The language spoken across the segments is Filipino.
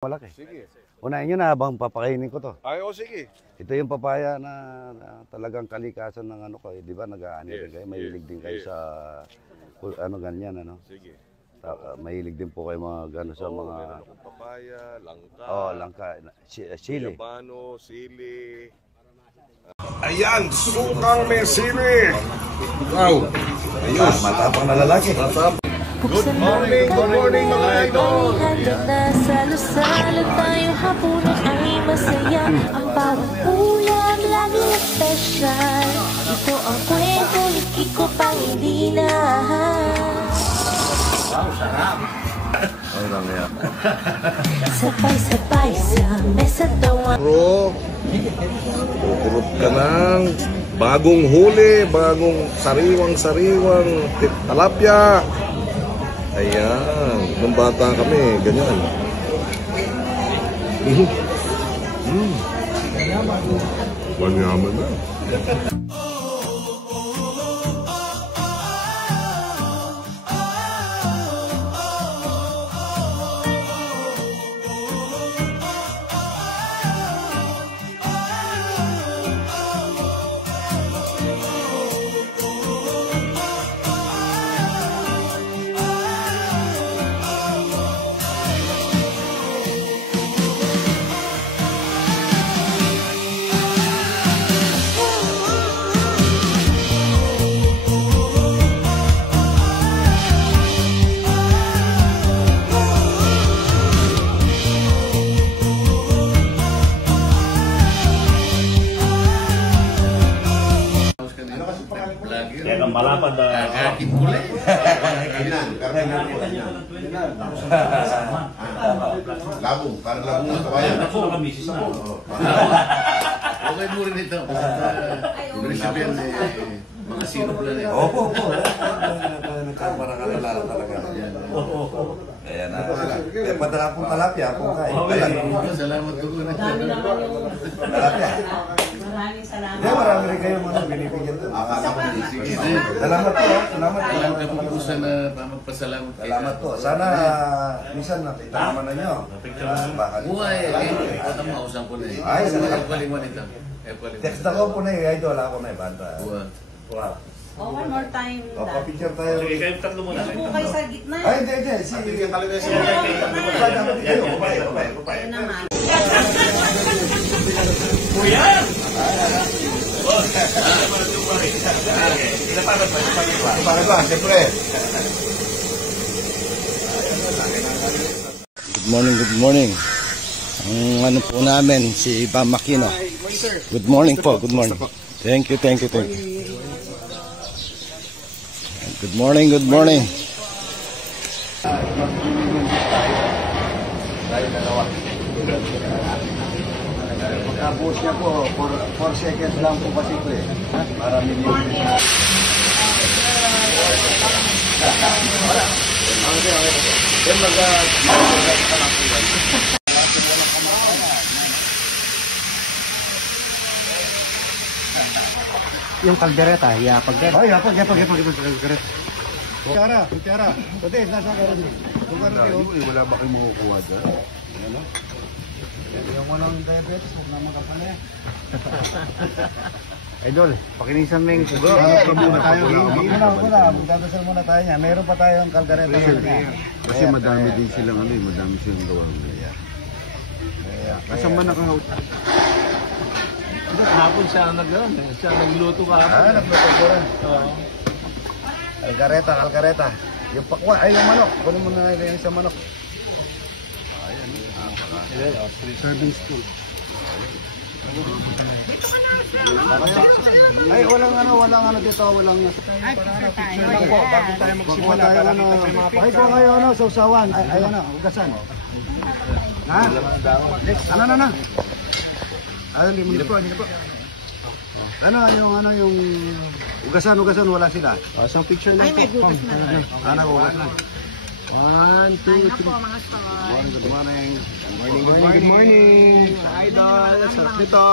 Malaki. Sige. Unahin nyo na habang papakainin ko to. Ay, o sige. Ito yung papaya na talagang kalikasan ng ano ko. Di ba nag-aani rin kayo? Mahilig din kayo sa ano ganyan, ano? Sige. Mahilig din po kayo mga gano sa mga... Meron akong papaya, langka. Langka. Sili. Guyabano, sili. Ayan, sukang may sili. Wow. Ayos. Matapang na lalaki. Good morning mga idol. Hanggang nasalo-salo tayo hapunan ay masaya. Ang bawat ulam lagi na special. Ito ang kwento ni Kiko Pangilinan. Wow, sarap. Ay lang yan. Sabay-sabay sa mesa tawa. Bro, kukurot ka ng bagong huli, bagong sariwang-sariwang talapia. Ayan, nung bata kami, ganyan. Manyaman na. Kaya kang malapad na kakin kulay. Labong, parang labong na kabayan. Ako na misis na. Okay mo rin ito. Ibig sabihin, mga sino pala na. Oo. Nagkamara ka nila talaga. Ayan na. Padala pong talapia po kain. Salamat ko na. Talapia. Maraming salamat. Marami rin kayo mga binibigyan doon. Salamat po. Salamat po. Alam ka po kung saan magpasalamat kayo. Salamat po. Sana minsan nakita naman na nyo. Buhay, ito ang mausang ko na eh. Ay, salamat. Epaliwan ito. Text ako po na eh. Idol ako na eh. Banta. Buhay. Oh, one more time. Picture tayo. Sige, kayo tatlo muna. Ito po kayo sa gitna. Ay, hindi. Sige, talaga siya. Dapat kayo. Kayo naman. Kuya! Good morning. Ang ano po namin, si Iba Makino. Good morning po, good morning. Thank you. Good morning. Pagkabuhos niya po, 4 seconds lang po kasi ito eh. Para minimum. Yung kaldereta, yapag din. Oh, yapag kaldereta. Kutsara. Pati, nasa karon. Wala ba kayong makukuha dyan? Ano? Yung walang diabetes, huwag naman ka pala. Idol, pakinisan mo yung sugo. Muna tayo. Wala. Magdadasal muna tayo niya. Meron pa tayong kaldereta. Kasi madami din silang madami silang gawa. Kasan ba nakahout? Hapon siya nagluto ka hapon. Nagluto ko rin. Alcareta. Yung pakwa, ay yung manok. Kunin mo na yung isang manok. Serving school. Ay, walang dito, walang Ay, picture tayo. bago tayo magsimula para ay po kayo sausawan. Ay ugasan. Ha? Next, ano. Hindi po. Ano yung ugasan wala sila. Isang picture lang po. Ugas na. 1, 2, 3. Good morning. Good morning. Idol. Sarap nito.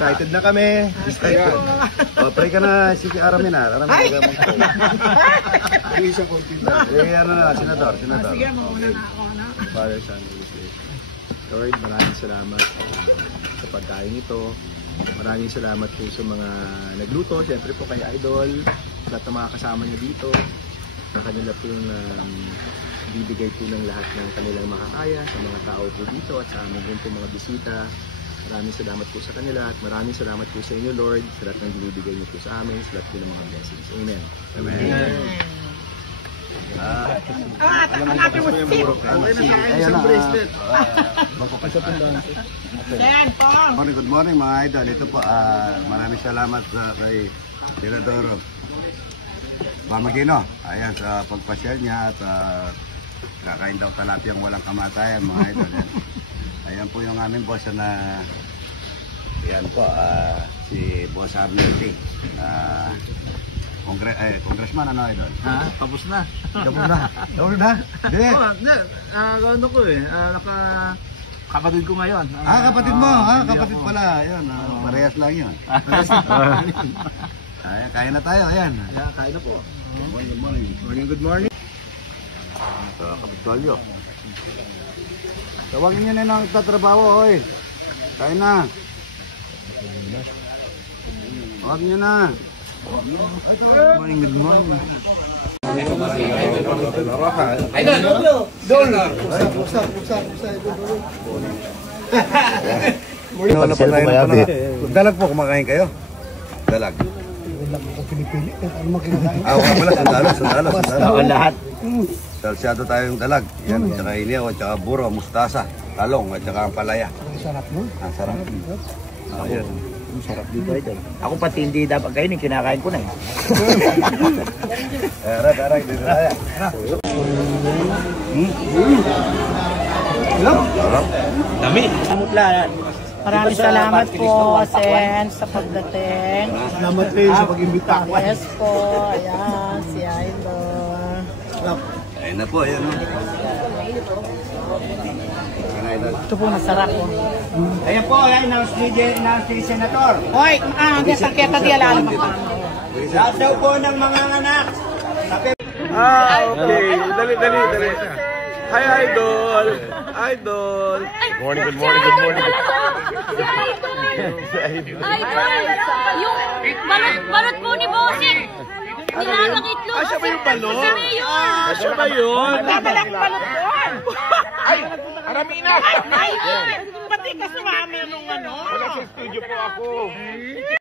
Excited na kami. Excited. O, pray ka na si Aramin na. Aramin na gamang pray. Hindi siya kontinta. Ano na, senador. Sige, mauna na ako, no? Father, Son, Holy Spirit. Lord, maraming salamat sa pagkain ito. Maraming salamat po sa mga nagluto. Siyempre po kay Idol. Lahat ng mga kasama niya dito. Na kanila po yung bibigay po ng lahat ng kanilang makakaya sa mga tao po dito at sa amin din po mga bisita. Maraming salamat po sa kanila at maraming salamat po sa inyo, Lord, sa lahat ng binibigay niyo po sa amin, sa lahat po ng mga blessings. Amen. Amen. Hanapin mo si Ayan na. Ayan, Pong. Good morning mga idol. Ito po, maraming salamat sa kay Senador Mamagino. Ayan, sa pagpasyal niya at kakain daw talapyang walang kamatayan mga idol. Ayan po yung aming boss na yan po, si Boss Arnelty. Congressman ano idol? Tapos na. Tapos na? Tapos na? Hindi. Ano ko eh, kapatid ko ngayon. Kapatid mo, kapatid pala. Ayan, parehas lang yun. Ayan, kain na tayo, ayan. Kain na po. Good morning. Good morning. Kapitolyo. Tawagin nyo na yung nagtatrabaho, oy. Kain na. Tawagin nyo na. Good morning. Dalag po, kumakain kayo? Dalag. Sundalo. Lahat. Salsyado tayong dalag. Yan, tsaka inihaw, at tsaka buro, mustasa, talong, at tsaka ang palaya. Sarap nun? Sarap. Ayun. Sarap dito ito. Ako pati hindi dapat kainin, kinakain ko na eh. Aray, dito tayo. Sarap. Dami. Maraming salamat po, Sen, sa pagdating. Salamat rin sa pag-imbita. Yes po. Ayan, si Idol. Ayun na po, ayan o. Ito po, masarap po. Ayan po, announce ni Senator. Hoy, hanggang sa kaya tadi alam mo. Lahat daw po ng mga anak. Okay. Dali. Hi, Idol. Good morning. Yung balot po ni Bossing. Nilalang itlog. Siya ba yung balot? Siya ba yun? Babalak balot doon. Ay, Aramina! Pati ka sumama nung ano. Wala sa studio po ako.